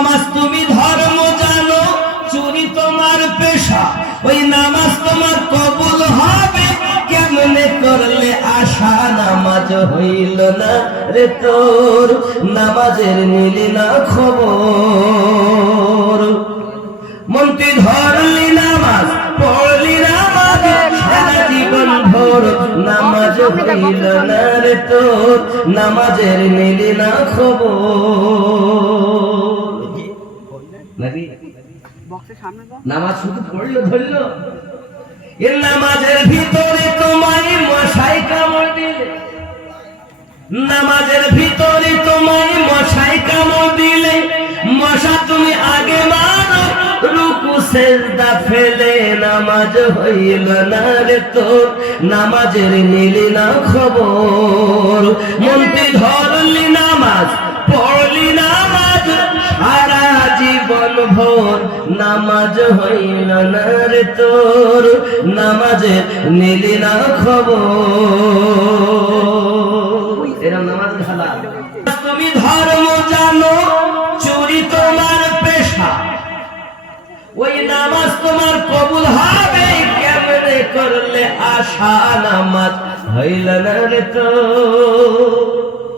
নামাজ তুমি ধর্ম জানো, চুরি তোমার পেশা, ওই নামাজ তোমার কবুল হবে কেমনে করলে আশা? নামাজ হইল না রে তোর, নামাজের নিলি না খবর। মন্ত্রী ধরলি নামাজ, পড়লি নামাজ সারা জীবন ভোর, নামাজ হইল না রে তোর, নামাজের নিলি না খবর। নাকি নামাজ শুধু পড়লো ধরলো? এর নামাজের ভিতরে তোমায় মশাই কামড় দিলে, নামাজের ভিতরে তোমায় মশাই কামড় দিলে, মশা তুমি আগে মারো রুকু সেজদা ফেলে, নামাজ হইল না রে তোর, নামাজের নিলি না খবর। মন্ত্রী ধরলি নামাজ, পড়লি নামাজ সারা জীবন ভোর, নামাজ হইল না রে তোর, নামাজের নিলি না খবর। এরা নামাজ খালা। তুমি ধর্ম জানো, চুরি তোমার পেশা, ওই নামাজ তোমার কবুল হবে কেমনে করলে আশা? নামাজ হইল না রে তোর।